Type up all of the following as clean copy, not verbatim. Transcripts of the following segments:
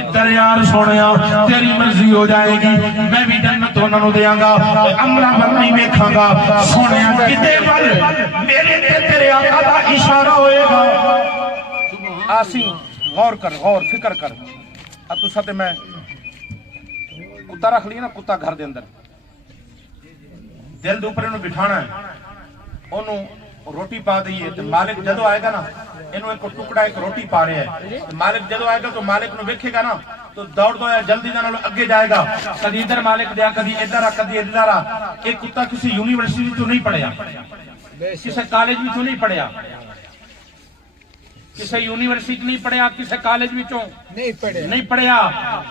جدھر یار سونیا تیری مرضی ہو جائے گی میں بھی جنت انہوں نے دیاں گا عملہ پر نہیں دیکھاں گا سونیا کتے بل میرے تے تیرے آقا دا اشارہ ہوئے گا آسی غور کر غور فکر کر اب تو ساتھ میں کتا رکھ لیا نا کتا گھر دے اندر دل دوپر انہوں بٹھانا ہے انہوں روٹی پا دئیے تو مالک جدو آئے گا نا انہوں ایک ٹکڑا ایک روٹی پا رہے ہیں مالک جدو آئے گا تو مالک نو بیکھے گا نا تو دوڑ دو یا جلدی جانا لو اگے جائے گا کدی ادھر مالک دیا کدی ادھر آ کدی ادھر آ ایک کتا کسی یونیورسٹی تو نہیں پڑھیا کسی کالج میں تو نہیں پڑھیا کسی یونیورسٹی نہیں پڑھیا کسی کالج میں نہیں پڑھیا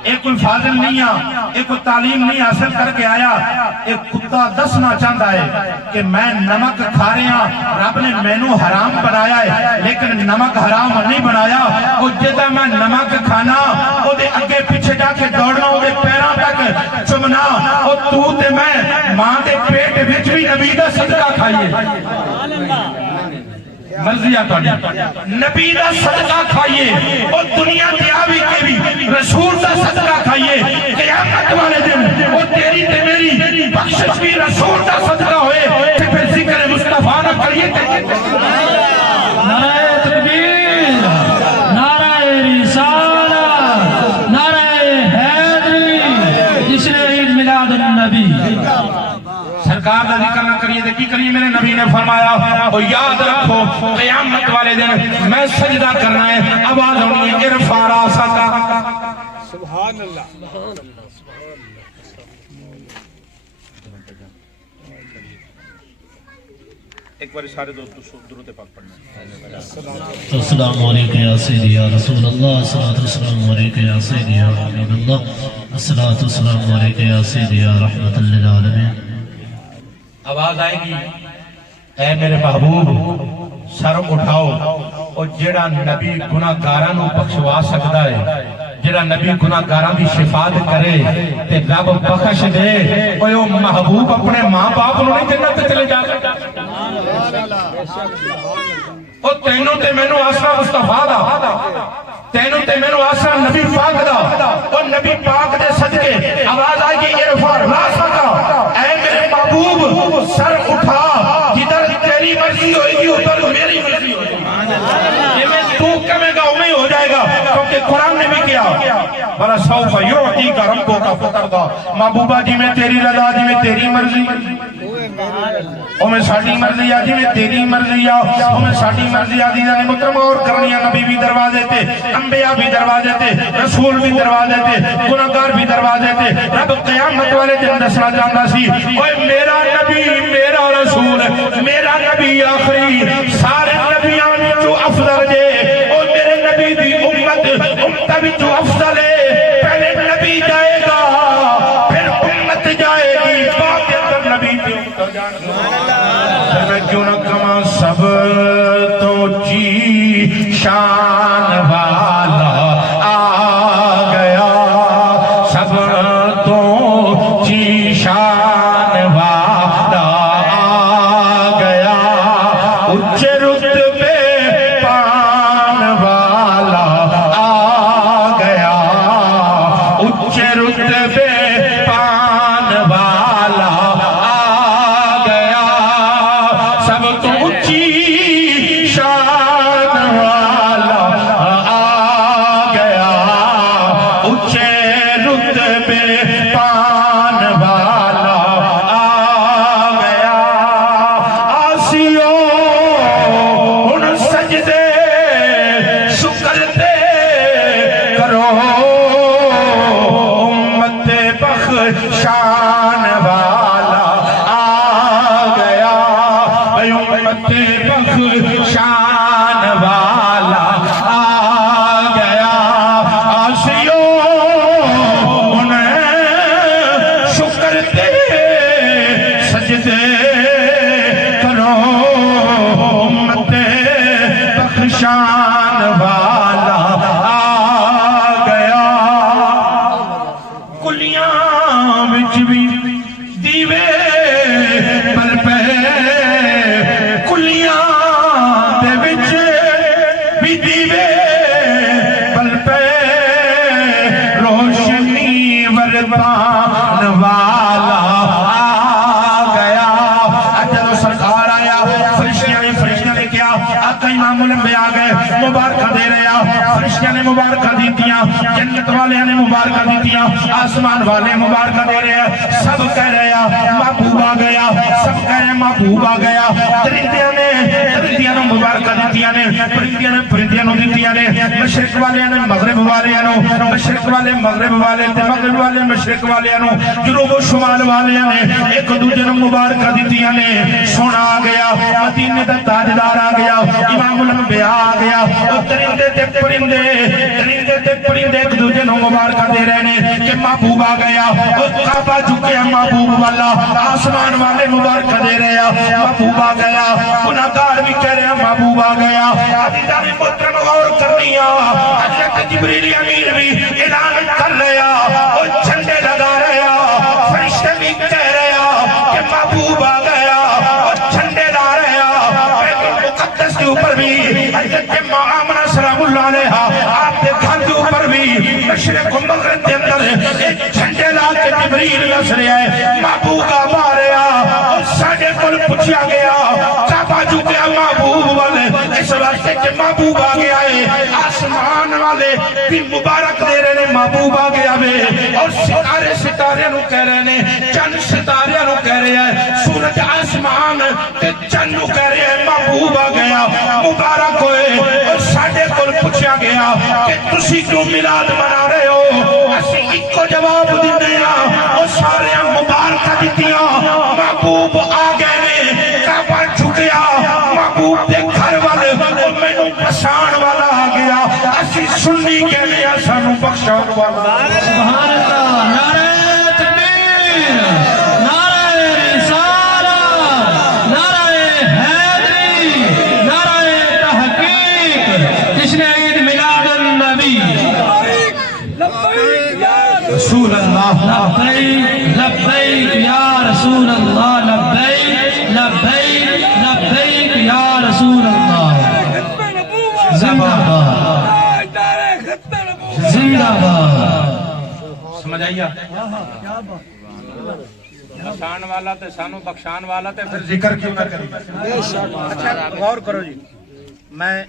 ایک کوئی فاضل نہیں آ ایک کوئی تعلیم نہیں حاصل کر کے آیا ایک کتا دسنا چاہتا ہے کہ میں نمک کھا رہا رب نے مینو حرام بنایا ہے لیکن نمک حرام نہیں بنایا وہ جدہ میں نمک کھانا وہ دے اگے پیچھے جا کے دوڑنا وہ دے پیران تک چمنا وہ تو تے میں ماں دے پیٹ وچ بھی نبی دا صدقہ کھائیے مرضی آتا نبی دا صدقہ کھائیے اور دنیا دیابی کے بھی رسول دا صدقہ کھائیے قیامت والے دن وہ تیری تے میری بخشش بھی رسول دا صدقہ ہوئے پھر ذکر مصطفیٰ نہ کریے نعرہ تکبیر نعرہ رسالہ نعرہ حیدری جشن عید میلاد النبی سرکار دا ذکر نہ کریے دے کی کریے میرے نبی نے فرمایا اور یاد رکھو قیامت والے دن میں سجدہ کرنا ہے آواز ہونی ہے ارفع راسک سبحان اللہ ایک بار سارے دوستو درود پاک پڑھنا السلام علیکم یا سیدی یا رسول اللہ الصلاة والسلام علیکم یا سیدی یا حبیب اللہ الصلاة والسلام علیکم یا سیدی یا رحمت للعالمین آواز آئے گی اے میرے محبوب سر اٹھاؤ اور جڑا نبی گناہگاراں نو بخشوا سکدا ہے جڑا نبی گناہگاراں دی شفاعت کرے تے رب بخش دے اوے او محبوب اپنے ماں باپ نو نہیں جنت تے چلے جا او تینوں تے مینوں آسرا مصطفیٰ دا تینوں تے مینوں آسرا نبی پاک دا او نبی پاک دے صدقے آواز آئے گی ارفع راسک اے میرے محبوب سر اٹھا جدھر تیری مرضی ہوئے گی ادھر میری مرضی ہوئے گی یہ میں تو کمیں گا ہمیں ہو جائے گا کیونکہ قرآن نے بھی کیا بلا سوف یعطی کا ربوں کا فطر دا محبوبہ جی میں تیری رضا جی میں تیری مرضی او میں ساڑھی مرضی آجی میں تیری مرضی آ او میں ساڑھی مرضی آجی نے مطرم اور کرنیا نبی بھی دروازے تے انبیاء بھی دروازے تے رسول بھی دروازے تے گناہگار بھی دروازے تے رب قیامت والے دن دسنا چاہتا سی اوے میرا نبی میرا رسول میرا نبی آخری سارے نبیاں جو افضل دے او میرے نبی دی امت بھی جو افضل ہے پہلے نبی جائے گا پھر امت جائے گی باقی اندر نبی دی امت جائے گا میں کیوں نہ کما سب تو جی شان والا آ گیا سب تو جی شان والا آ گیا اچھے رتبے پان والا آ گیا اچھے رتبے پان والا آ گیا سب تو اچھی شان والا آ گیا اچھے رتبے پان والا آ گیا آسیو ان سجدے شکر دے کرو امت بخشان والا آ گیا امت بخشان والا آ گیا آسیو انہیں شکر دے سجدے کرو امت بخشان والا آ گیا کلیاں وچ ملتان والا آ گیا جب سرکار آیا فرشتیاں نے کیا آقا امام الانبیاء آ گئے مبارکہ دے رہے فرشتیاں نے مبارکہ دیتیاں جنت والے نے مبارکہ دیتیاں آسمان والے مبارکہ دے رہے ہیں سب کہہ رہے ہیں محبوب آ گیا سب کہہ رہے ہیں محبوب آ گیا درندیاں نے مبارکہ دیتیاں نے پرندیاں نے دیتیاں نے مشرق والے نے مغرب والے نے مشرق والے مغرب والے تے مغرب والے مشرق والے نے جنوب و شمال والے نے ایک دوسرے کو مبارکہ دیتیاں نے سونا آ گیا مدینے دا تاجدار آ گیا امام الانبیاء آ گیا اور درندے تے پرندے ایک دوسرے کو مبارکہ دے رہے ہیں کہ محبوب آ گیا اور کعبہ جھکیا محبوب والا آسمان والے مبارکہ دے رہے ہیں محبوب آ گیا گناہگار بھی کہہ رہے ہیں محبوب آ گیا عزیزاں نے محترم غور کرنی حضرت جبریل امین بھی اعلان کر رہے اور جھنڈے لگا رہے فرشتے بھی کہہ رہے کہ محبوب آ گیا اور جھنڈے لا رہے بیت المقدس کے اوپر بھی حضرت آمنہ سلام اللہ علیہ آپ کے گھر کے اوپر بھی مشرق و مغرب کے اندر ایک جھنڈے لا کے جبریل نس رہے ہیں محبوب آ رہے اور ساڑھے کل پوچھا گیا کعبہ جھکیا محبوب والے اس واسطے کہ محبوب آ گیا ہے آسمان والے بھی مبارک دے رہے ہیں محبوب آ گیا ہے اور ستارے نو کہہ رہے ہیں چند ستارے نو کہہ رہے ہیں سورج آسمان تے چند نو کہہ رہے ہیں محبوب آ گیا مبارک ہوئے اور ساڑھے کل پوچھا گیا کہ تسی کیوں میلاد منا رہے ہو اسی ایک کو جواب دیتے ہیں اور سارے مبارکہ دیتیاں محبوب آ گئے نے کعبہ جھکیا محبوب دے گھر والے میں نو پسان والا آ گیا اسی سنی کہنے سانو بخشان والا سبحان اللہ نعرہ تکبیر نعرہ رسالت نعرہ حیدری نعرہ تحقیق جشن عید میلاد النبی رسول اللہ لبیک لبیک یا رسول اللہ لبیک لبیک لبیک یا رسول اللہ زندہ باد زندہ باد سمجھ آئیے بخشان والا تے سانو بخشان والا تے پھر ذکر کیوں نہ کری اچھا غور کرو جی میں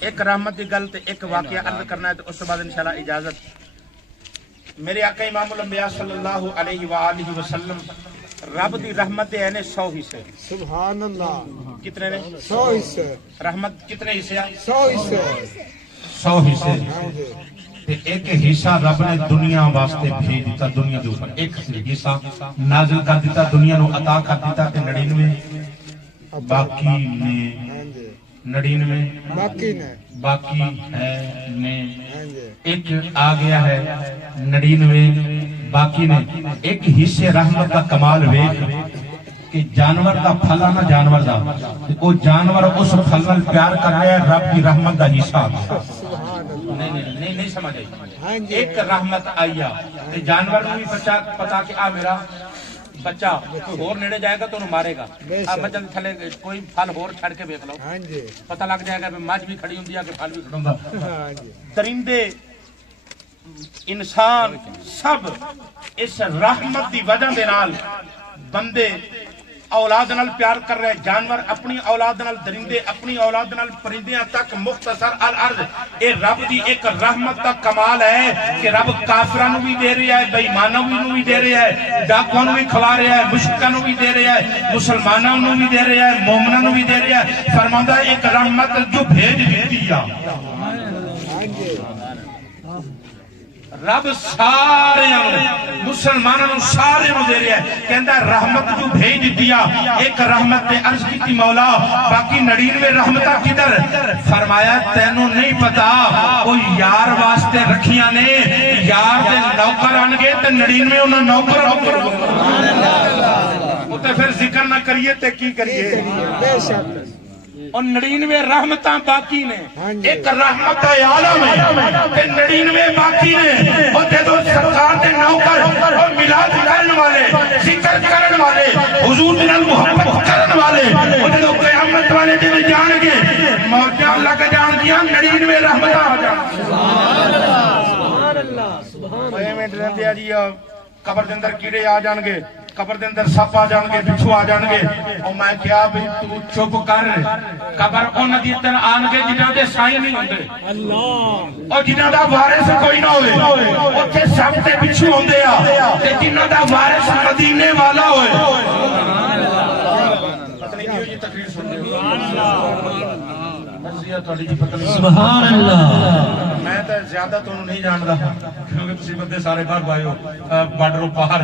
ایک رحمت دی گل تے ایک واقعہ عرض کرنا ہے تو اس کے بعد انشاءاللہ اجازت میرے آقا امام الانبیاء صلی اللہ علیہ وآلہ وسلم رب دی رحمت دے نے 100 حصے سبحان اللہ کتنے نے 100 حصے رحمت کتنے حصے 100 حصے 100 حصے تے ایک حصہ رب نے دنیا واسطے بھیج دیتا دنیا دے اوپر ایک حصہ نازل کر دیتا دنیا نو عطا کر دیتا تے 99 باقی نے 99 باقی ہے نے ایک آ گیا ہے 99 باقی نے ایک حصے رحمت کا کمال ویکھ کہ جانور دا پھل نہ جانور دا وہ جانور اس پھل نال پیار کر رہا ہے رب کی رحمت دا حصہ نہیں سمجھ آئی ایک رحمت آیا تے جانور کو بھی پتا کہ آ میرا بچہ اور نیڑے جائے گا تو انہوں مارے گا اب بچہ تھلے کوئی پھل اور چھڑ کے بیک لو پتہ لگ جائے گا مجھ بھی کھڑی ہوں دیا کہ پھل بھی کھڑوں گا درندے انسان سب اس رحمت دی وجہ دے نال بندے اولاد نال پیار کر رہے جانور اپنی اولاد نال درندے اپنی اولاد نال پرندیاں تک مختصر الارض اے رب دی ایک رحمت کا کمال ہے کہ رب کافراں نو بھی دے رہا ہے بے ایماناں نو بھی دے رہا ہے ڈاکواں نو بھی کھلا رہا ہے مشرکاں نو بھی دے رہا ہے مسلماناں نو بھی دے رہا ہے مومناں نو بھی دے رہا ہے فرماندا ہے ایک رحمت جو بھیج دیتی ہے رب سارے مسلمانوں سارے دے رہا ہے کہندا رحمت جو بھیج دیا ایک رحمت تے عرض کی مولا باقی 99 رحمتاں کدھر فرمایا تینوں نہیں پتا وہ یار واسطے رکھیاں نے یار دے نوکر آن گے تے 99 انہاں نوکر سبحان اللہ او تے پھر ذکر نہ کریے تے کی کریے بے شک اور 99 رحمتاں باقی نے ایک رحمت عالم ہے تے 99 باقی نے اور جدو سرکار دے نوکر اور میلاد کرن والے ذکر کرن والے حضور دے نال محبت کرن والے اور جدو قیامت والے دن جان گے موجہ اللہ کا جان دیا 99 رحمتاں آ جان سبحان اللہ سبحان اللہ سبحان اللہ میں ڈرندے آ جی قبر دے اندر کیڑے آ جان گے، قبر دے اندر سپ آ جان گے، بچھو آ جان گے، اور میں کیا بھی تو چپ کر، قبر ان دی تن آن گے جنہاں دے سائیں نہیں ہوندے اللہ، اور جنہاں دا وارث کوئی نہ ہوئے، اوتھے سپ تے بچھو ہوندے آ تے جنہاں دا وارث مدینے والا ہوئے۔ پتہ نہیں کیوں یہ تقریر سن رہے ہو، سبحان اللہ۔ میں تو زیادہ تو نہیں جانتا کیونکہ تسی بندے سارے باہر پائے ہو بارڈروں پار،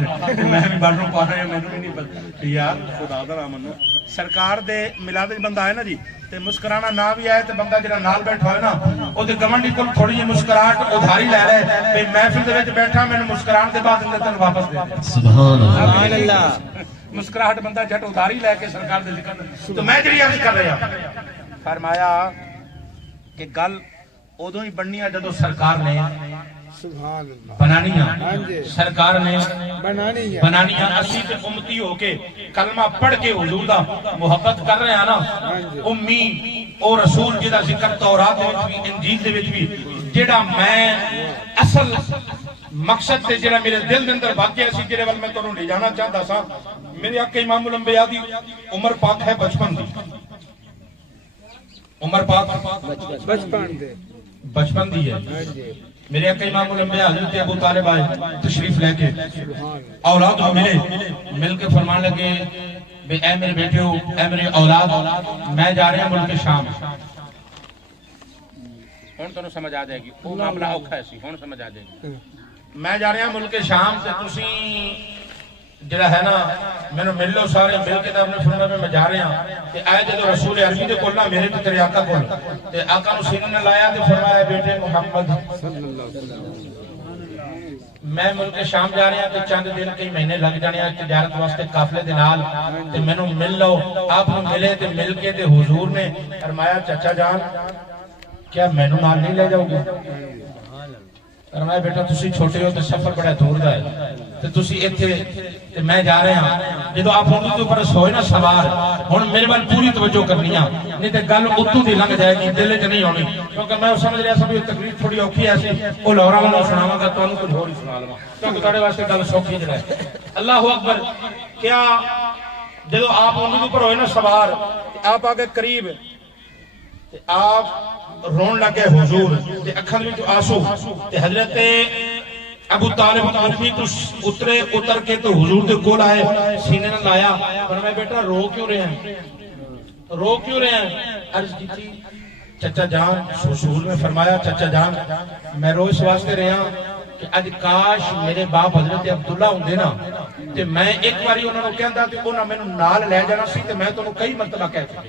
میں بھی بارڈروں پار ہوں، میں بھی نہیں پتا یار خدا دا نام منو۔ سرکار دے ملاد وچ بندہ آئے نا جی تے مسکرانا نہ بھی آئے تے بندہ جڑا نال بیٹھا ہوئے نا او تے گونڈی کول تھوڑی جی مسکراہٹ ادھاری لے لے تے محفل دے وچ بیٹھا مینوں مسکران دے بعد اندر تن واپس دے دے سبحان اللہ۔ مسکراہٹ بندہ جٹ ادھاری لے کے سرکار دے ذکر تو میں جڑی عرض کر رہا فرمایا کہ گل ادو ہی بننی ہے جدو سرکار نے سبحان اللہ بنانی سرکار نے بنانی اسی تے امتی ہو کے کلمہ پڑھ کے حضور دا محبت کر رہے ہیں نا، امی او رسول جدا ذکر تورات دے وچ بھی انجیل دے وچ بھی جڑا میں اصل مقصد تے جڑا میرے دل دے اندر واقعہ سی جڑے ول میں تانوں لے جانا چاہتا سا، میرے آقا امام الانبیاء دی عمر پاک ہے 55 دی، عمر پاک بچپن دی ہے۔ میرے آقا امام الانبیاء حضرت ابو طالب آئے تشریف لے کے، اولاد کو ملے، مل کے فرمان لگے بے اے میرے بیٹے ہو، اے میرے اولاد، میں جا رہے ہیں ملک شام۔ ہون تو سمجھ آ جائے گی، وہ معاملہ اوکھا ہے سی، ہون سمجھ آ جائے گی۔ میں جا رہے ہیں ملک شام تے تسی جڑا ہے نا میں مل لو سارے مل کے آپ نے فرمایا میں جا رہا ہوں کہ آئے جدو رسول عربی دے کول نہ میرے تے تیرے آقا کول تے آقا نو سینے نال لایا تے فرمایا بیٹے محمد میں ملک شام جا رہا تے چند دن کئی مہینے لگ جانے تجارت واسطے قافلے دے نال تے مینوں مل لو۔ آپ نو ملے تے مل کے تے حضور نے فرمایا چچا جان کیا مینوں نال نہیں لے جاؤ گے؟ فرمایا بیٹا تسی چھوٹے ہو تے سفر بڑا دور دا ہے تے تسی ایتھے تے میں جا رہا ہاں، جدو آپ اردو کے اوپر سوئے نا سوار ہن میرے وال پوری توجہ کرنی ہے، نہیں تے گل اتو دی لنگ جائے گی دل وچ نہیں ہونی، کیونکہ میں سمجھ رہا سا بھی تقریر تھوڑی اوکھی ہے سی او لاہوراں والوں سناواں گا تانوں کچھ ہور ہی سنا لواں کیونکہ تہاڈے واسطے گل سوکھی جڑا ہے۔ اللہ اکبر۔ کیا جدو آپ اردو کے اوپر ہوئے نا سوار آپ آگے قریب تے آپ رون لگے حضور تے اکھاں وچ آنسو تے حضرت ابو طالب اپنی تو اتر کے تو حضور دے کول آئے سینے نال لایا، فرمایا بیٹا رو کیوں رہے ہیں، رو کیوں رہے ہیں؟ عرض کی تھی چچا جان، حضور نے فرمایا چچا جان میں رو اس واسطے رہا کہ اج کاش میرے باپ حضرت عبداللہ ہوندے نا تے میں ایک باری انہاں نوں کہندا تے انہاں مینوں نال لے جانا سی تے میں تانوں کئی مرتبہ کہہ چکا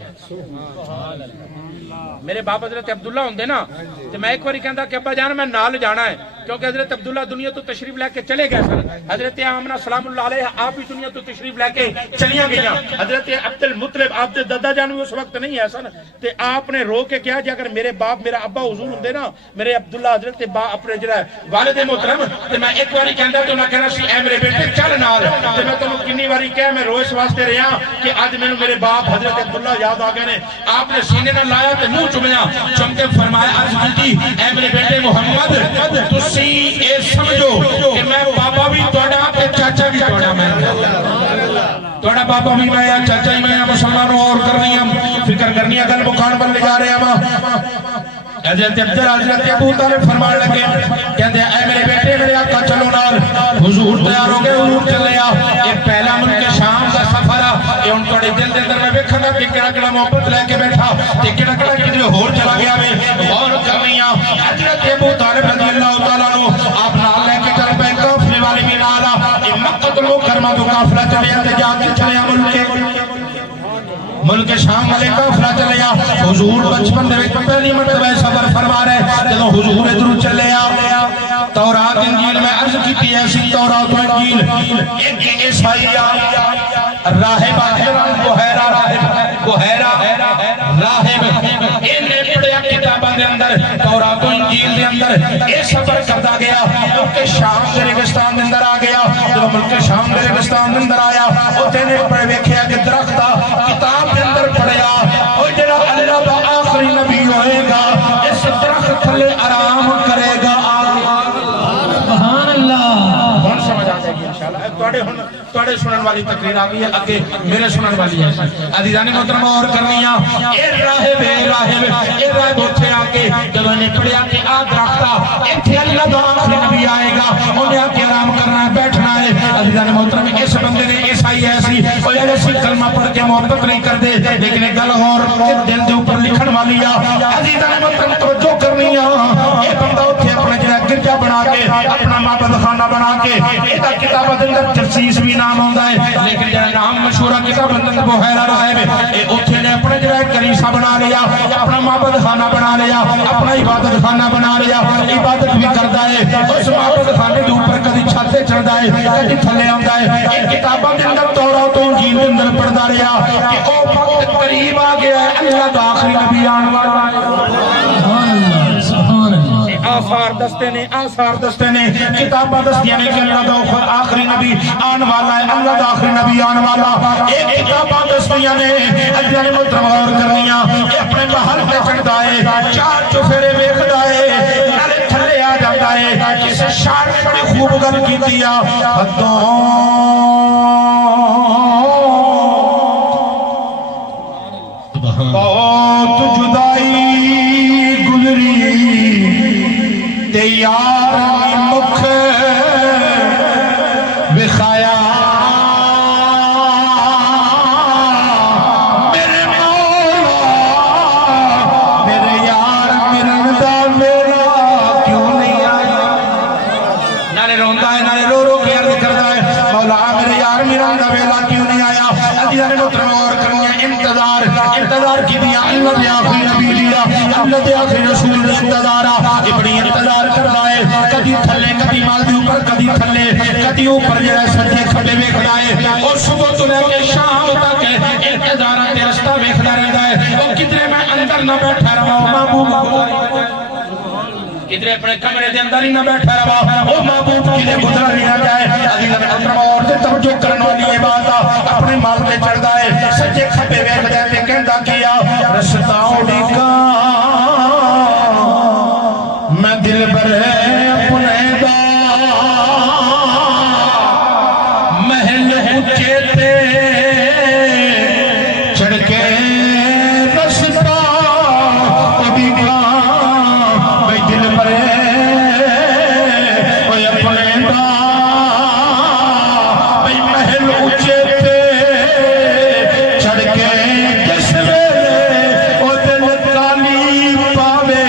میرے باپ حضرت عبداللہ ہوندے نا تے میں ایک باری کہندا کہ ابا جان میں نال جانا ہے، کیونکہ حضرت عبداللہ دنیا تو تشریف لے کے چلے گئے سن، حضرت آمنہ سلام اللہ علیہ آپ بھی دنیا تو تشریف لے کے چلیاں گئیاں، حضرت عبد المطلب آپ دے دادا جان بھی اس وقت نہیں ہے سن تے آپ نے رو کے کہا جی اگر میرے باپ میرا ابا حضور ہوندے نا میرے عبداللہ حضرت باپ اپنے جڑا والد محترم تے میں ایک باری کہندا تے انہاں کہنا سی اے میرے بیٹے چل نال تے میں تانوں کنی باری کہا میں رو اس واسطے رہا کہ اج مینوں میرے باپ حضرت عبداللہ یاد آ گئے نے، آپ نے سینے نال لایا تے منہ چومیا چم کے فرمایا عرض کی اے میرے بیٹے محمد تسی اے سمجھو کہ میں بابا بھی توڑا تے چاچا بھی توڑا، میں توڑا بابا بھی میں چاچا ہی میں مسلمانوں اور کرنی فکر کرنی گل مکان پر لے جا رہے ہیں۔ حضرت ابو طالب فرمان لگے کہندے اے میرے بیٹے میرے آقا چلو نال، حضور تیار ہو گئے، حضور چلے آ، یہ پہلا ملک شام دا سفر آ، یہ ہن تھوڑے دل دے اندر میں ویکھاں گا کہ کیڑا کیڑا محبت لے کے بیٹھا تے کیڑا کیڑا کدھر ہور چلا گیا وے، غور کرنی آ۔ حضرت ابو طالب رضی اللہ تعالی عنہ آپ نال لے کے چل پے قافلے والے بھی نال آ، یہ مکہ المکرمہ تو قافلہ چلیا تے جا کے چلیا ملک شام والے قافلہ چلیا، حضور بچپن دے وچ پہلی مرتبہ سفر فرما رہے جدوں حضور ادھر چلے آ، تورات انجیل میں عرض کیتی ہے سی تورات و انجیل ایک عیسائی راہب بحیرہ راہب انہیں پڑھیا کتاباں دے اندر تورات و انجیل دے اندر اے سفر کرتا گیا، ملک شام دے ریگستان دے اندر آ گیا، جب ملک شام دے ریگستان دے اندر آیا اوتھے نے پڑھ ویکھیا کہ درخت کتاب دے اندر پڑھیا او جڑا اللہ دا آخری نبی ہوئے گا اس درخت تھلے آرام کرے گا۔ سبحان اللہ۔ کون سمجھ آ جائے انشاءاللہ. تواڈے سنن والی تقریر آ گئی ہے اگے میرے سنن والی ہے عزیزان محترم اور کرنیاں اے راہب اوتھے آ کے جدوں نے پڑھیا کہ آ درخت ایتھے اللہ دا آخری نبی آئے گا انہیں آ کے آرام کرنا ہے بیٹھنا ہے عزیزان محترم اس بندے نے ایسائی ایسی کوئی ایسی کلمہ پڑھ کے محبت نہیں کر دے لیکن ایک گل اور دل دے اوپر لکھن والی آ عزیزان محترم توجہ کرنی آ اے بندہ اوتھے اپنا جڑا گرجا بنا کے اپنا معبد خانہ بنا کے ایدا کتاب دے اندر ترسیس بھی نام ہوندا ہے لیکن جڑا نام مشہور کتاب اندر بحیرہ راہب اے اوتھے نے اپنا جڑا کلیسا بنا لیا اپنا معبد خانہ بنا لیا اپنا عبادت خانہ بنا لیا عبادت بھی کردا ہے اس معبد خانے دے اوپر کدی چھت تے چڑھدا ہے کدی تھلے آندا ہے اے کتاباں دے اندر تورات و انجیل دے اندر پڑھدا رہیا کہ او وقت قریب آ گیا ہے اللہ دا آخری نبی آن والا ہے سبحان اللہ آثار دستے نے کتاباں دستیاں نے کہ اللہ دا آخری نبی آن والا ہے اللہ دا آخری نبی آن والا ایک کتاباں دستیاں نے عزیزان محترم غور کرنیاں اپنے محل تے چڑھدا ہے چار چفیرے ویکھدا ہے نالے تھلے آ جاندا ہے کسے شاعر نے بڑی خوب گل کیتی آ حدوں بہت جدائی گزری تے یار مکھ بخایا میرے مولا میرے یار مرن دا میرا کیوں نہیں آیا نالے روندا ہے نالے رو رو کے عرض کردا ہے مولا میرے یار مرن دا میرا کیوں نہیں آیا عزیزان محترم اور کرنی انتظار کی دیا اللہ دے آخری نبی دیا اللہ دے آخری رسول دے انتظار یہ بڑی انتظار کر رہا ہے کدی تھلے کدی مال دے اوپر کدی تھلے کدی اوپر جڑا سجے کھبے ویکھدا ہے اور صبح تو لے کے شام تک انتظار تے رستہ ویکھدا رہندا ہے او کدھرے میں اندر نہ بیٹھا رہا محبوب کدھرے اپنے کمرے دے اندر ہی نہ بیٹھا رہا او محبوب کدھرے گزرا نہیں نہ جائے عزیزان محترم اور تے توجہ کرنے والی یہ بات اپنے مال تے چڑھدا ہے سجے کھبے ویکھدا ہے تے کہندا کیا رستہ اڑکا میں دل بر اپنے دا محل اونچے تے چڑھ کے رستہ اڑکا میں دل بر اپنے دا میں محل اونچے تے چڑھ کے جس ویلے او دل کالی پاوے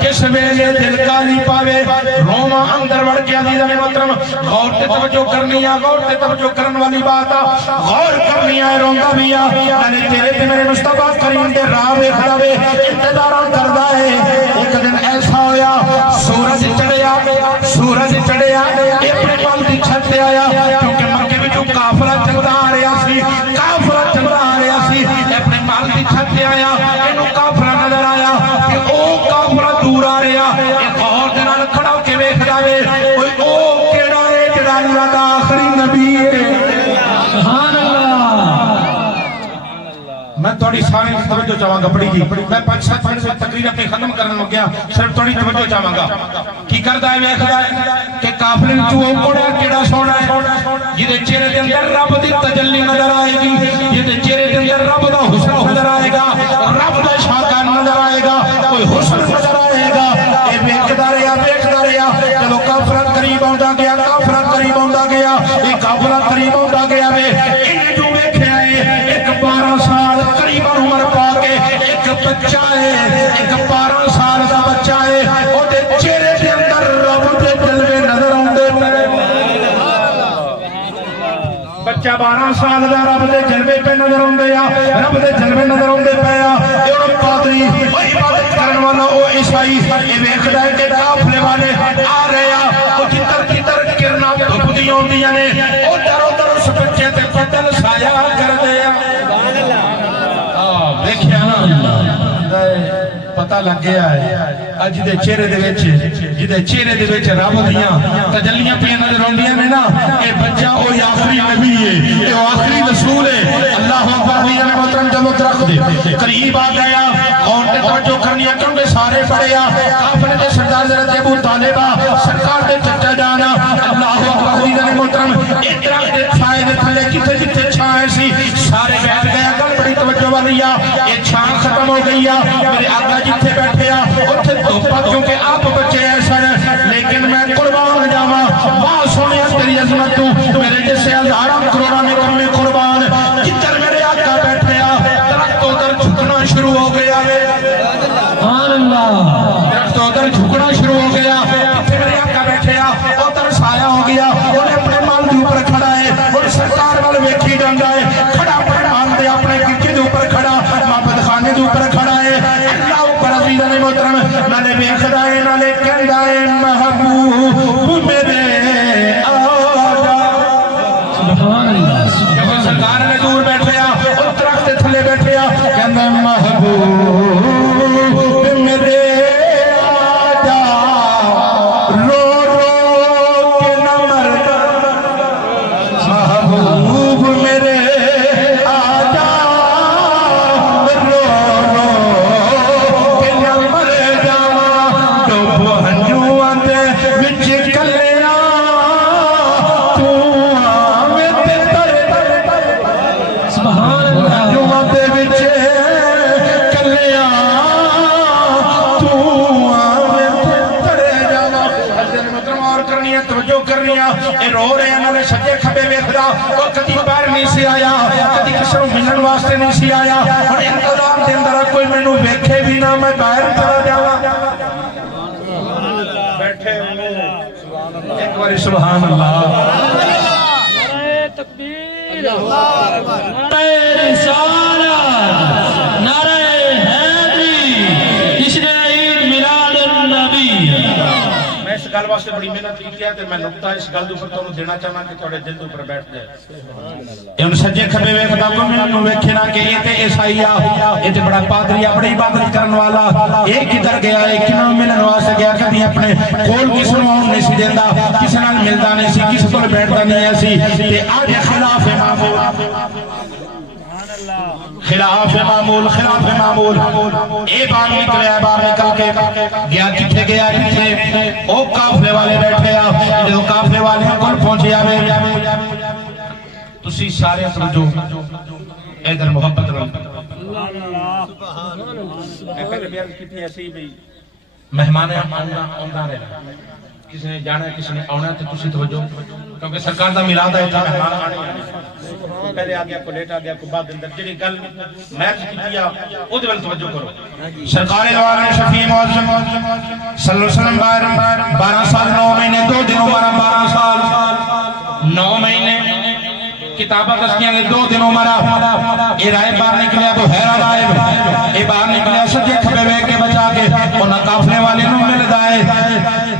جس ویلے دل کالی پاوے روما اندر وڑ کے عزیزان محترم غور تے توجہ کرنی ہے غور تے توجہ کرن والی بات غور کرنی ہے روندا بھی آ یعنی تیرے تے میرے مصطفیٰ کریم دے راہ ویکھدا وے انتظار کردا ہے ایک دن ایسا ہویا سورج چڑھیا اپنے پل دی چھت تے آیا کیونکہ مکے وچوں قافلہ چلدا آ رہا سی اپنے پل دی چھت تے آیا اینو قافلہ نظر آیا کہ او قافلہ دور آ رہا ایک غور دے نال کھڑا ہو کے ویکھدا وے اوئے او کیڑا ہے جڑا اللہ دا آخری نبی ہے سبحان اللہ میں تھوڑی ساری توجہ چاہواں گا بڑی جی میں 5-7 منٹ سے تقریر اپنی ختم کرنے لگیا صرف تھوڑی توجہ چاہواں گا کی کردا ہے ویکھدا ہے کہ قافلے وچوں او کوڑا کیڑا سونا ہے جہدے چہرے دے اندر رب دی تجلی نظر آئے گی جہدے چہرے دے اندر رب دا حسن نظر آئے گا رب دا شاکر نظر آئے گا کوئی حسن نظر آئے گا اے ویکھدا رہیا جدوں قافلہ قریب آوندا گیا اے قافلہ قریب آوندا گیا وے ان جو ویکھیا ہے ایک 12 سال قریب عمر پا کے ایک بچہ ہے ایک 12 سال دا بچہ ہے او دے چہرے دے اندر رب دے جلوے نظر آوندے بچہ 12 سال دا رب دے جلوے پہ نظر آوندے رب دے جلوے نظر آوندے پے اے او پادری او عبادت کرن والا او عیسائی اے ویکھدا ہے کہ قافلے والے آ رہے او کتر کرنا دھوپ دی ہوندیاں نے او در اس بچے تے بدل سایہ کر دے دیکھیا نا پتہ لگ گیا ہے اج دے چہرے دے وچ جدے چہرے دے وچ رب دیاں تجلیاں پہ نظر آندیاں نے نا اے بچہ او آخری نبی ہے اے آخری رسول ہے اللہ اکبر عزیزان محترم جب درخت دے قریب آ گیا اور تے توجہ کرنی ہے کیونکہ سارے پڑے قافلے دے سردار حضرت ابو طالبہ سرکار دے چچا جانا اللہ اکبر محترم ایک درخت دے چھائے دے تھلے کتے جتے چھائے سی سارے بیٹھ گیا گل بڑی توجہ والی یہ چھان ختم ہو گئی میرے آقا جتے بیٹھے اتھے دوپا کیونکہ آپ بچے ایسا لیکن میں قربان جاوا ماں سونے تیری عظمت تو میرے جیسے ہزاراں کروڑاں میں کم میں قربان جتر میرے آقا بیٹھے درخت ادھر جھکنا شروع ہو گیا سبحان اللہ درخت ادھر جھکنا شروع ہو گیا جتھے میرے آقا بیٹھے ادھر سایہ ہو گیا انہیں اپنے مال دے اوپر کھڑا ہے اور سرکار وال ویکھی جاندا ہے کھڑا اپنے مال دے اپنے گرجے دے اوپر کھڑا معبد خانے دے اوپر کھڑا ہے اللہ اوپر عزیزاں محترم نالے ویکھدا ہے نالے کہندا ہے محبوب میرے سبحان اللہ جب سرکار نے دور بیٹھے اور درخت دے تھلے بیٹھے کہندا محبوب میرے آجا رو رو کے نہ مر محبوب میرے آجا رو رو کے نہ مر جاواں ڈوبو ہنجواں دے وچ کلیاں تو آویں تے تر سبحان اللہ ہنجواں دے وچ کلیاں تو آویں تے تر جاواں حضرت محترم اور کرنی ہے توجہ کرنی ہے اے رو رہے ہیں نالے سجے کھبے ویکھدا او کدی باہر نہیں سی آیا کدی کسے نوں ملن واسطے نہیں سی آیا ہن انتظام دے اندر کوئی مینوں ویکھے بھی نہ میں باہر چلا جاواں بیٹھے ایک بار سبحان اللہ نعرہ تکبیر نعرہ رسالت نعرہ حیدری جشن عید میلاد النبی میں اس گل واسطے بڑی محنت کی ہے تے میں نقطہ اس گل دے اوپر تانوں دینا چاہنا کہ تواڈے دل دے اوپر بیٹھ جائے اے ہن سجے کھبے ویکھدا کوئی مینوں ویکھے نہ کہ یہ تے عیسائی اے تے بڑا پادری بڑی عبادت کرن والا اے کدھر گیا اے کنا ملن واسطے گیا کبھی اپنے کول کس نوں آن نہیں سی دیندا کسے نال ملدا نہیں سی کسے کول بیٹھدا نہیں سی تے اج خلاف معمول خلاف معمول اے باہر نکلیا باہر نکل کے گیا کتھے گیا کتھے او قافلے والے بیٹھے جو قافلے والے کول پہنچیا تسی سارے سمجھو ادھر محبت رہو پہلے بیان کتنی ایسی بھی مہمان آندا رہنا کسی نے جانا کسی نے آنا تو تسی توجہ کیونکہ سرکار دا میلاد ہے تے مہمان آنے پہلے آ گیا کو لیٹ آ گیا کو بعد اندر جڑی گل محض کیتیا او دے ول توجہ کرو سرکار دو عالم شفیع معظم صلی اللہ علیہ وسلم 12 سال 9 مہینے 2 دن عمر 12 سال 9 مہینے کتابہ دستیاں نے 2 دن عمر اے رائے باہر نکلیا تو حیران آئے اے باہر نکلیا سجے کھبے وے کے بچا کے انہاں قافلے والے نوں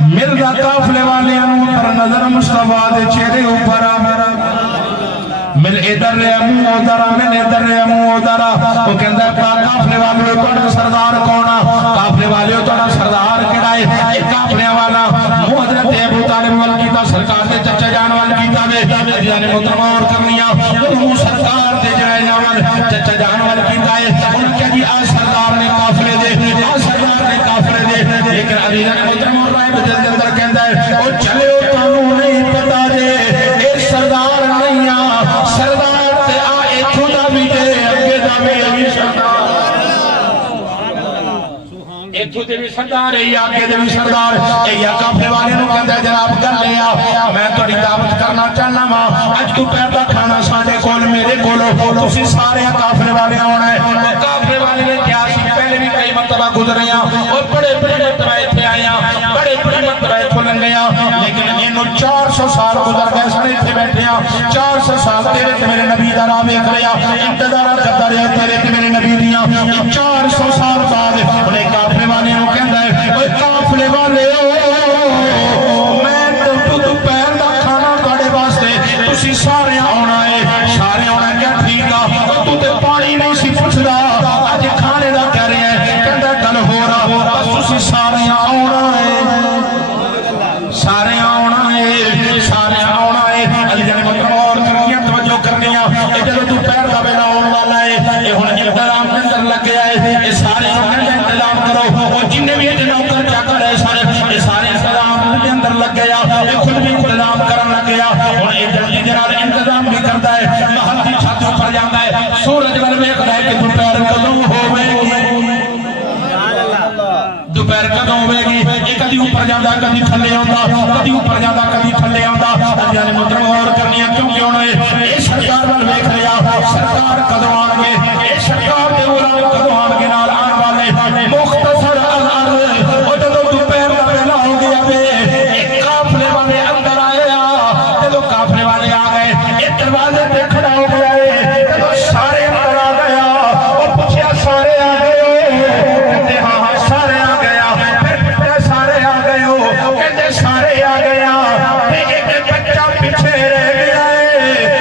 ملدا قافلے والے نوں پر نظر مصطفیٰ دے چہرے اوپر مل ادھر رہے منہ ادھر مل ادھر رہے منہ ادھر وہ کہندا ہے قافلے والے تو سردار کون قافلے والے تو سردار کیڑا ہے اے قافلے والا حضرت ابو طالب وال کیتا سرکار دے چچا جان وال کیتا وے جان محترم اور کرنیاں وہ سرکار دے جائے جان چچا جان وال کیتا ہے ان کے جی آ سردار نے قافلے دے آ سردار نے قافلے دے لیکن علی نے محترم اور رائے بدل دے اندر کہندا ہے او چلے تانوں نہیں پتا دے اے سردار نہیں سردار تے آ ایتھوں دا بھی تے اگے دا بھی سردار ایتھوں تے بھی سردار ہے آگے دے بھی سردار اے یا قافلے والے نوں کہندا ہے جناب کر لیا میں تہاڈی دعوت کرنا چاہنا وا اج تو پیر دا کھانا ساڈے کول میرے کول تسی سارے قافلے والے آنا ہے قافلے والے نے کیا سی پہلے بھی کئی مرتبہ گزرے اور بڑے مرتبہ ایتھے آئے بڑے مرتبہ ایتھوں لنگے لیکن اینو 400 سال گزر گئے سن ایتھے بیٹھے 400 سال تیرے تے میرے نبی دا راہ ویکھ لیا انتظار کردا رہیا تیرے تے میرے نبی دیاں 400 سال بعد اپنے قافلے والے نوں کہندا ہے اوے قافلے والے میں تو پیر دا کھانا تواڈے واسطے تسی سارے آنا ہے سارے آنا کیا ٹھیک آ تو تے پانی نہیں سی پوچھدا اج کھانے دا کہہ رہے ہیں کہندا گل ہو رہا بس تسی سارے آنا ہے سارے آنا ہے سارے آنا ہے علی جان محترم اور کرنیاں توجہ کرنیاں اے جدوں تو پیر دا ویلا آن والا ہے اے ہن انتظام اندر لگ گیا ہے اے سارے انتظام کرو اور جن بھی یہ نوکر کیا کرے سارے انتظام کے اندر لگ گیا یہ خود بھی انتظام کرن لگ گیا اور یہ جلدی جنال انتظام بھی کرتا ہے محل کی چھت اوپر جاتا ہے سورج ول ویکھدا ہے کہ دوپہر کدوں ہوے گی دوپہر کدوں ہوے گی یہ کدی اوپر جاندا کدی تھلے آوندا کدی اوپر جاندا کدی تھلے آوندا یعنی محترم غور کرنی ہے کیونکہ ہن یہ سرکار ول ویکھ رہا سرکار کدوں آن گے یہ سرکار دے غلام کدوں آن گے نال آن والے مختصر العرض او جدوں دوپہر دا ویلا ہو گیا وے ایک قافلے والے اندر آئے جدوں قافلے والے آ گئے یہ دروازے تے کھڑا ہو گیا ہے جدوں سارے اندر آ گیا او پوچھیا سارے آ گئے کہتے ہاں سارے آ گیا پھر پوچھیا سارے آ گئے ہو کہتے سارے آ گیا تے ایک بچہ پیچھے رہ گیا ہے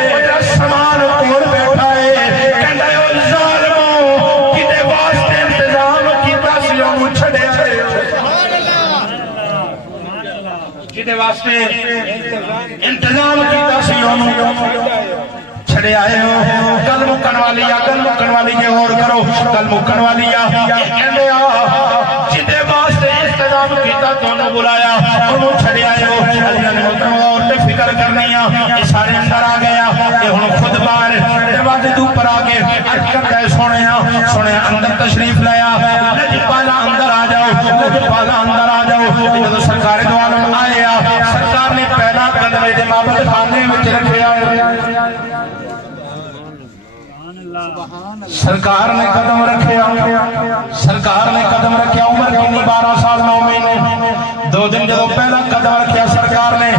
او جڑا سامان کول بیٹھا ہے کہندا او ظالمو کتے واسطے انتظام کیتا سی او چھڈیا ہے کتے واسطے انتظام کیتا سی او چھڑے آئے ہو گل مکن والی کے اور کرو گل مکن والی کہندے جتے واسطے انتظام کیتا تو بلایا انہوں چھڑے آئے ہو اللہ نے محترم اور تے فکر کرنی یہ سارے اندر آ گیا یہ ہن خود باہر دروازے دے اوپر آ کے عرض کرتا ہے سونے اندر تشریف لایا لجپالا اندر آ جاؤ لجپالا اندر آ جاؤ جدوں سرکار دو عالم آئے سرکار نے پہلا قدم دے معبد خانے وچ رکھیا سرکار نے قدم رکھیا عمر کی 12 سال 9 مہینے 2 دن جدو پہلا قدم رکھیا سرکار نے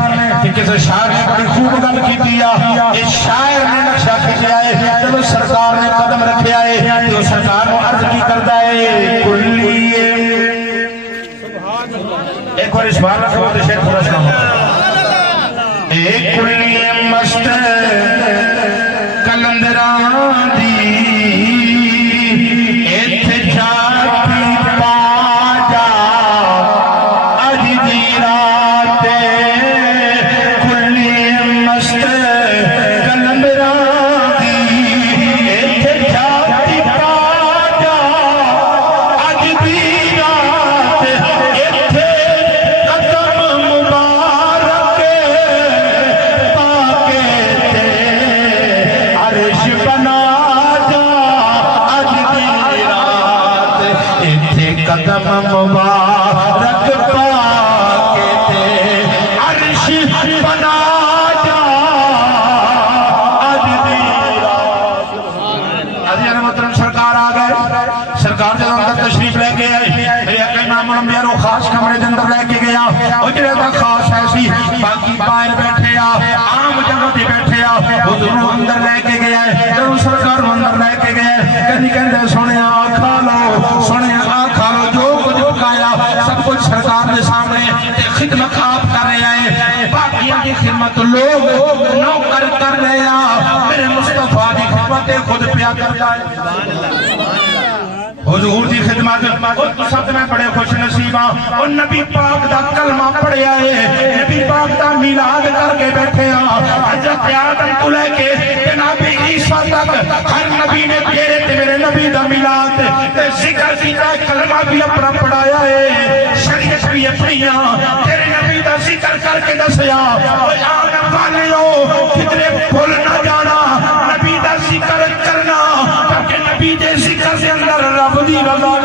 کہ کسی شاعر نے بڑی خوب گل کی دیا اس شاعر نے نقشہ کھینچا ہے جب سرکار نے قدم رکھیا ہے تو سرکار کو عرض کی کرتا ہے کلی ایک بار اس بار رکھو تو شیر پورا سلام ایک کلی مست کلندران دی مبارک پاکے تے عرش بنا جا آج دی رات عزیزان محترم سرکار آ گئے سرکار جب اندر تشریف لے کے آئے میرے اکا امام الانبیاء رو خاص کمرے اندر لے کے گیا اجرے دا خاص ایسی باقی باہر بیٹھے عام جگہ تے بیٹھے حضور اندر لے کے گیا جب سرکار اندر لے کے گئے کہندے سونے آ کھا لو سونے آ کھا لو جو سب کچھ سرکار کے سامنے خدمت آپ کر رہے ہیں باقیہ کی خدمت لوگ نوکر کر رہے ہیں میرے مصطفیٰ کی خدمت خود پیا کر جائے حضور دی خدمت اور سب میں بڑے خوش نصیب اور نبی پاک دا کلمہ پڑھیا ہے نبی پاک دا میلاد کر کے بیٹھے ہیں حضرت آدم تو لے کے جناب عیسیٰ تک ہر نبی نے تیرے تے میرے نبی دا میلاد تے ذکر سیدھا کلمہ بھی اپنا پڑھایا ہے شریعت بھی اپنیاں تیرے نبی دا ذکر کر کے دسیا آدم والیوں کتنے بھول نہ جانا نبی دا ذکر کرنا تاکہ نبی دے ذکر سے اندر رب دی رضا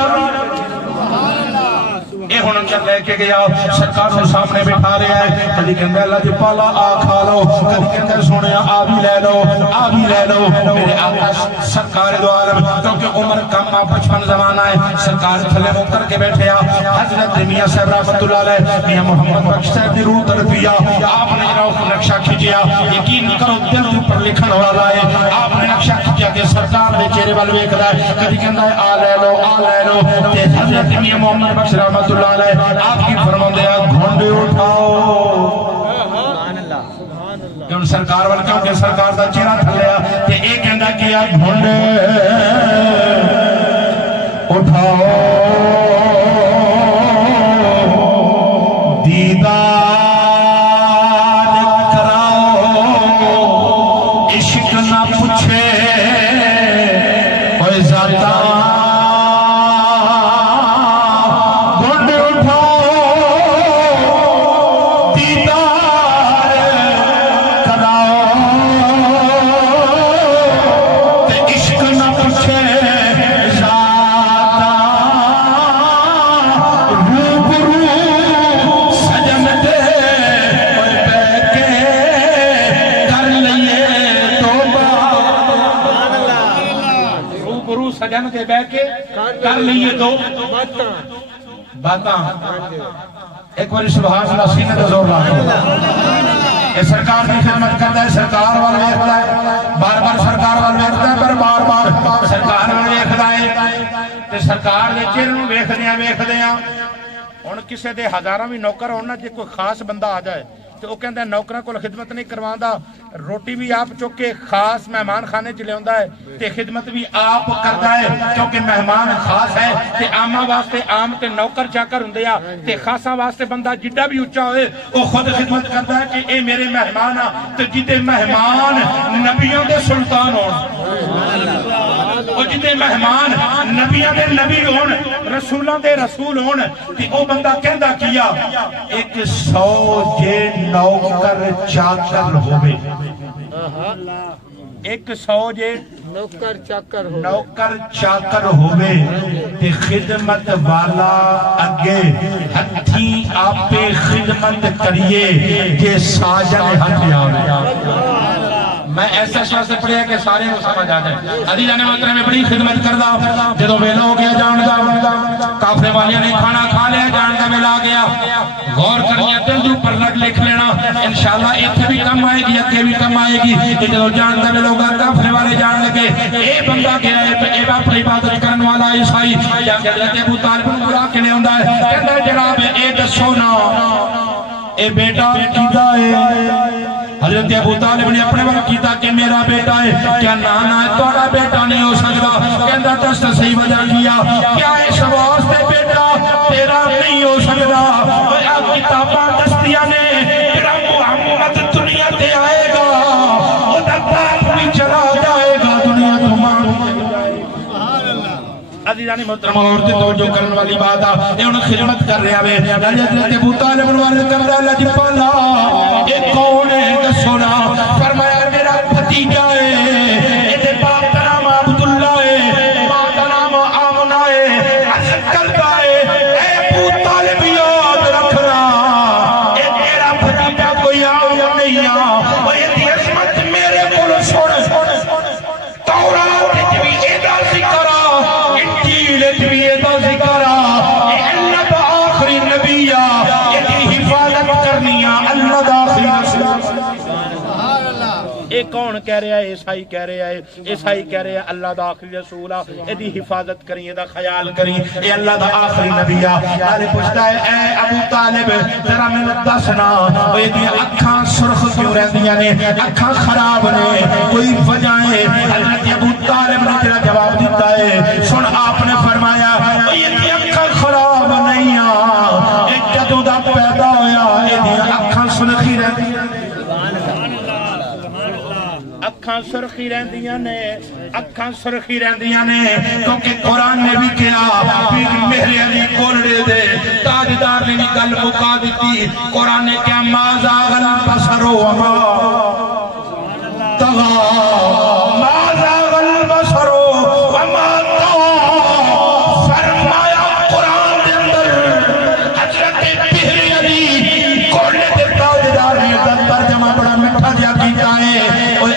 اے ہن اندر لے کے گیا سرکار کو سامنے بٹھا رہا ہے کدی کہندا اللہ دی پالا آ کھا لو کدی کہندا سونیا آ بھی لے لو میرے آقا سرکار دو عالم کیونکہ عمر کم 55 زمانہ ہے سرکار تھلے مک کر کے بیٹھے حضرت میاں صاحب رحمۃ اللہ علیہ میاں محمد بخش صاحب دی روح تڑپیا آپ نے نقشہ کھینچیا یقین کرو دل کے اوپر لکھن والا ہے آپ نے نقشہ کھینچا کہ سرکار دے چہرے ول ویکھدا ہے کدی کہندا ہے آ لے لو تے حضرت میاں محمد بخش رحمۃ اللہ علیہ آپ کی فرماندے گھونڈے اٹھاؤ کہ سرکار وال کیونکہ سرکار دا چہرہ تھلیا تے اے کہندا کہ آ گھونڈے اٹھاؤ دیدار کراؤ عشق نہ پوچھے کوئی ذاتا گھونڈے بہن کے بہ کے کر لیے دو باتاں ایک بار سبحان اللہ سینے تے زور لا کے سرکار کی خدمت کرتا ہے سرکار وال ویکھدا ہے بار بار سرکار وال ویکھدا ہے پر بار بار سرکار وال ویکھدا ہے تے سرکار دے چہرے نوں ویکھدیاں ہن کسے دے ہزاراں بھی نوکر ہون نا جے کوئی خاص بندہ آ جائے تو وہ کہندا ہے نوکراں کول خدمت نہیں کرواندا روٹی بھی آپ چک کے خاص مہمان خانے چ لیاوندا ہے تے خدمت بھی آپ کردا ہے کیونکہ مہمان خاص ہے تے عاماں واسطے عام تے نوکر چاکر ہوندے آ تے خاصاں واسطے بندہ جڈا بھی اونچا ہوئے وہ خود خدمت کردا ہے کہ اے میرے مہمان آ تے جدے مہمان نبیوں دے سلطان ہون وہ جدے مہمان نبیوں دے نبی ہون رسولاں دے رسول ہون تے او بندہ کہندا کیا 100 جے نوکر چاکر ہوے 100 جے نوکر چاکر ہوے تے خدمت والا اگے ہتھی آپے خدمت کریے جے ساجن ہتھ آوے میں ایسا شخص سے پڑھیا کہ سارے کو سمجھ آ جائے عزیزان محترم میں بڑی خدمت کردا جدوں ویلا ہو گیا جان دا کافلے والیاں نے کھانا کھا لیا جان دا ویلا آ گیا غور کرنی دل دے اوپر لکھ لینا انشاءاللہ ایتھے بھی کم آئے گی اگے بھی کم آئے گی جدوں جان دا ویلا ہوگا کافلے والے جان لگے اے بندہ گیا ہے اے اپنی عبادت کرن والا عیسائی یا کہ حضرت ابو طالب نوں بلا کے لے آندا ہے کہندا جناب اے دسو نا اے بیٹا کیدا ہے حضرت ابو طالب نے اپنے وقت کیتا کہ میرا بیٹا ہے کیا نانا ہے توڑا بیٹا نہیں ہو سکتا کہندہ تو صحیح وجہ کیا کیا اس واسطے بیٹا تیرا نہیں ہو سکتا آپ کتاباں دستیاں نے تیرا محمد دنیا تے آئے گا وہ باپ بھی چلا جائے گا دنیا تمہاری عزیزانی محترم عورت توجہ کرنے والی بات ہے انہوں خدمت کر رہے ہیں حضرت ابو طالب نے کہا اللہ پالا یہ کون ہے دسونا فرمایا میرا بھتیجا ہے یہ باپ کا نام عبداللہ ہے ماں کا نام آمنہ ہے قلبہ ہے اے ابو طالب یاد رکھنا یہ تیرا بھتیجا کوئی آؤ یا نہیں آؤ یہ دی عظمت میرے کو سن تورات جبی ایدہ ذکرہ ایک کون کہہ رہا ہے عیسائی کہہ رہا ہے عیسائی کہہ رہا ہے اللہ دا آخری رسول ہے دی حفاظت کریں دا خیال کریں اے اللہ دا آخری نبی ہے پوچھتا ہے اے ابو طالب ذرا میں دسنا اے دی اکھاں سرخ کیوں رہندیاں نے اکھاں خراب نے کوئی وجہ ہے حضرت ابو طالب نے تیرا جواب دیتا ہے سن آپ نے فرمایا اے دی اکھاں خراب نہیں اے جدوں دا پیدا ہویا اے دی اکھاں سرخی رہندیاں اکھاں سرخی رہندیاں نے اکھاں سرخی رہندیاں نے کیونکہ قرآن نے بھی کہا پیر مہر علی کولڑے دے تاجدار نے بھی گل مکا دیتی قرآن نے کہا ما زاغ البصر وما طغى ما زاغ البصر وما طغى فرمایا قرآن دے اندر حضرت مہر علی کولڑے دے تاجدار نے گل ترجمہ بڑا میٹھا جا کیتا ہے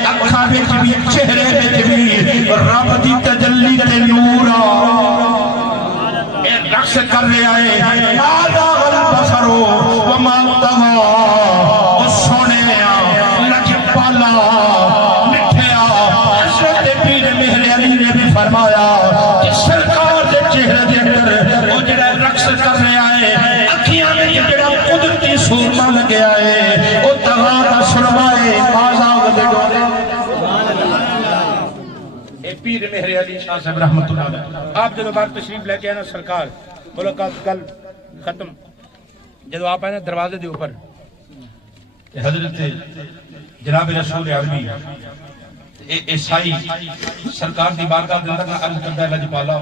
اکھاں وچ بھی چہرے وچ بھی رب دی تجلی تے نور اے رقص کر رہا ہے ماذا البصر وما طغى او سونیا لجپالا مٹھیا حضرت پیر مہر علی نے بھی فرمایا کہ سرکار دے چہرے دے اندر او جڑا رقص کر رہا ہے اکھیاں وچ جڑا قدرتی سورما لگیا ہے او طغى دا سرما ہے ماذا دے پیر مہر علی شاہ صاحب رحمت اللہ علیہ آپ جدو بار تشریف لے کے آئے نا سرکار ملاقات کل ختم جدو آپ آئے نا دروازے دے اوپر حضرت جناب رسول عربی عیسائی سرکار دی بارگاہ دے اندر عرض کردا ہے لجپالا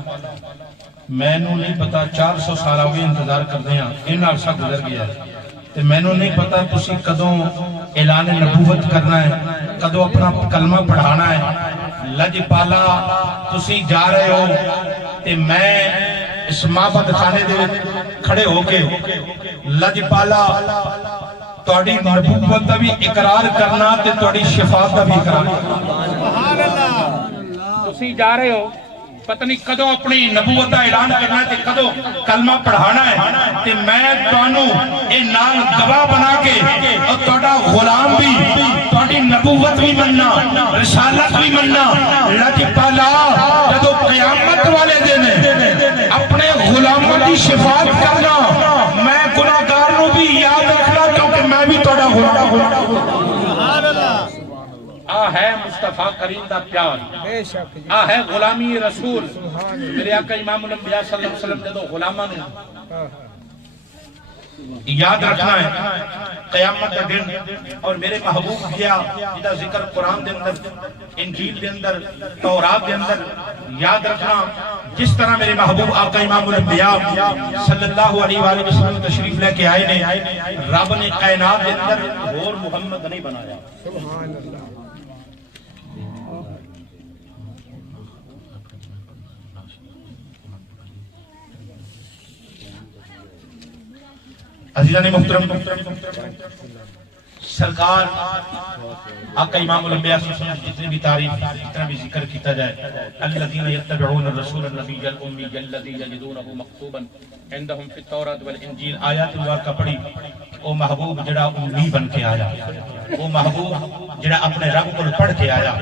میں نو نہیں پتا 400 سال ہوئے انتظار کرنے ہیں ان عرصہ گزر گیا تے میں نو نہیں پتا تسی کدوں اعلان نبوت کرنا ہے کدوں اپنا کلمہ پڑھانا ہے لجپالا تسی جا رہے ہو تے میں اس معبد خانے دے کھڑے ہو کے لجپالا توڑی نبوت دا بھی اقرار کرنا تے توڑی شفاعت دا بھی اقرار کرنا تسی جا رہے ہو پتہ نہیں کدوں اپنی نبوت کا اعلان کرنا ہے تے کدوں کلمہ پڑھانا ہے تے میں تانوں اے نال گواہ بنا کے اور تہاڈا غلام بھی تہاڈی نبوت بھی مننا رسالت بھی مننا اللہ کی پالا جدوں قیامت والے دن اپنے غلاموں کی شفاعت کرنا میں گناہگار نوں بھی یاد رکھنا کیونکہ میں بھی تہاڈا غلام ہوں ہے مصطفیٰ کریم دا پیار بے شک جی ہے غلامی رسول میرے آقا امام الانبیاء صلی اللہ علیہ وسلم جدو غلاماں نوں یاد رکھنا ہے قیامت کا دن اور میرے محبوب کیا جدا ذکر قرآن دے اندر انجیل دے اندر تورات دے اندر یاد رکھنا جس طرح میرے محبوب آقا امام الانبیاء صلی اللہ علیہ وآلہ وسلم تشریف لے کے آئے نے رب نے کائنات دے اندر اور محمد نہیں بنایا سبحان اللہ عزیزان محترم سرکار آقا امام الانبیاء صلی اللہ علیہ وسلم جتنے بھی تعریف جتنا بھی ذکر کیتا جائے الذین یتبعون الرسول النبی الامی الذی یجدونہ مکتوبا عندهم فی التوراۃ والانجیل آیات مبارکہ پڑھی او محبوب جڑا امی بن کے آیا او محبوب جڑا اپنے رب کو پڑھ کے آیا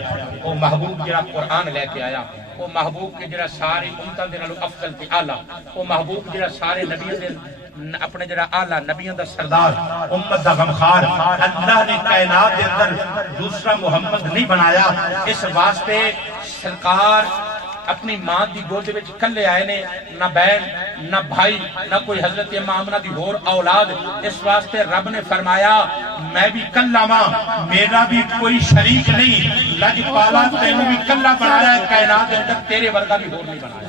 او محبوب جڑا قرآن لے کے آیا او محبوب کے جڑا ساری امتاں دے نالوں افضل تے اعلی او محبوب جڑا سارے نبیوں دے اپنے جڑا اعلی نبیوں دا سردار امت دا غمخار اللہ نے کائنات دے اندر دوسرا محمد نہیں بنایا اس واسطے سرکار اپنی ماں دی گود وچ کلے آئے نے نہ بہن نہ بھائی نہ کوئی حضرت امام آمنہ دی اور اولاد اس واسطے رب نے فرمایا میں بھی کلا ماں میرا بھی کوئی شریک نہیں لج پالا تینوں بھی کلا بنایا ہے کائنات دے اندر تیرے ورگا بھی اور نہیں بنایا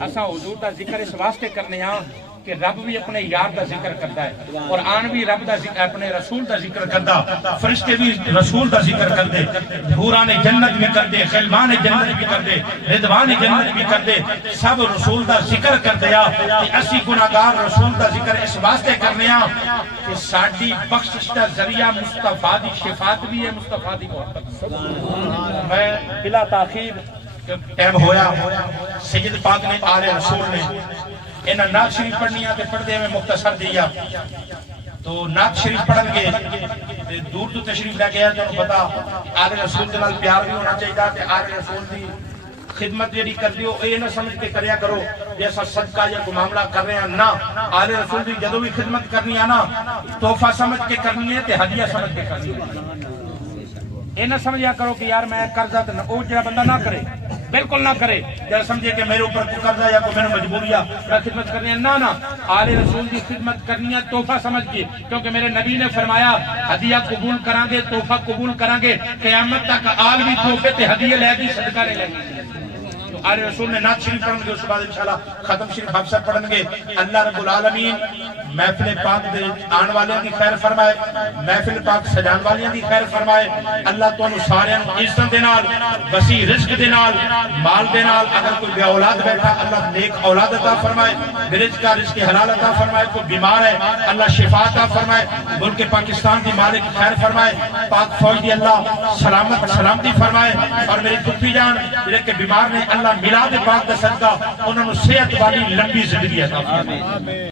اساں حضور دا ذکر اس واسطے کرنے ہاں کہ رب بھی اپنے یار دا ذکر کرتا ہے قرآن بھی رب دا ذکر اپنے رسول دا ذکر کرتا فرشتے بھی رسول دا ذکر کرتے حوران جنت بھی کرتے خلبان جنت بھی کرتے رضوان جنت بھی کرتے سب رسول دا ذکر کرتے کہ اسی گناہگار رسول دا ذکر اس واسطے کرنے ہاں کہ ساڈی بخشش دا ذریعہ مصطفیٰ دی شفاعت بھی ہے مصطفیٰ دی محبت میں بلا تاخیر ٹائم ہویا سید پاک نے آل رسول نے انہاں نعت شریف پڑھنی ہے تے پڑھدے میں مختصر دیا تو نعت شریف پڑھن گے تے دور تو تشریف لے کے آیا تو پتا آل رسول دے نال پیار بھی ہونا چاہیے تے آل رسول دی خدمت جڑی کردی ہو اے نہ سمجھ کے کریا کرو جیسا صدقہ یا کوئی معاملہ کر رہے ہیں نہ آل رسول دی جدوں بھی خدمت کرنی ہے نا تحفہ سمجھ کے کرنی ہے تے ہدیہ سمجھ کے کرنی ہے اے نہ سمجھیا کرو کہ یار میں قرضہ تے او جڑا بندہ نہ کرے بالکل نہ کرے جب سمجھے کہ میرے اوپر کوئی قرضہ یا کوئی میرے مجبوری ہے میں خدمت کرنی ہے نہ آل رسول کی خدمت کرنی ہے تحفہ سمجھ کے کیونکہ میرے نبی نے فرمایا ہدیہ قبول کران گے تحفہ قبول کران گے قیامت تک آل بھی تحفے تے ہدیہ لے گی صدقہ لے گی تو آل رسول نے نعت شریف پڑھن گے اس کے بعد انشاءاللہ ختم شریف حافظہ پڑھن گے اللہ رب العالمین محفل پاک دے آن والیاں دی خیر فرمائے محفل پاک سجان والیاں دی خیر فرمائے اللہ تانوں سارے عزت دے نال وسیع رزق دے نال مال دے نال اگر کوئی بے اولاد بیٹھا اللہ نیک اولاد عطا فرمائے رزق کا رزق حلال عطا فرمائے کوئی بیمار ہے اللہ شفا عطا فرمائے ملک پاکستان دی مالک خیر فرمائے پاک فوج دی اللہ سلامت سلامتی فرمائے اور میری پتری جان جڑے کہ بیمار نے اللہ میلاد پاک دا صدقہ انہاں نوں صحت والی لمبی زندگی عطا فرمائے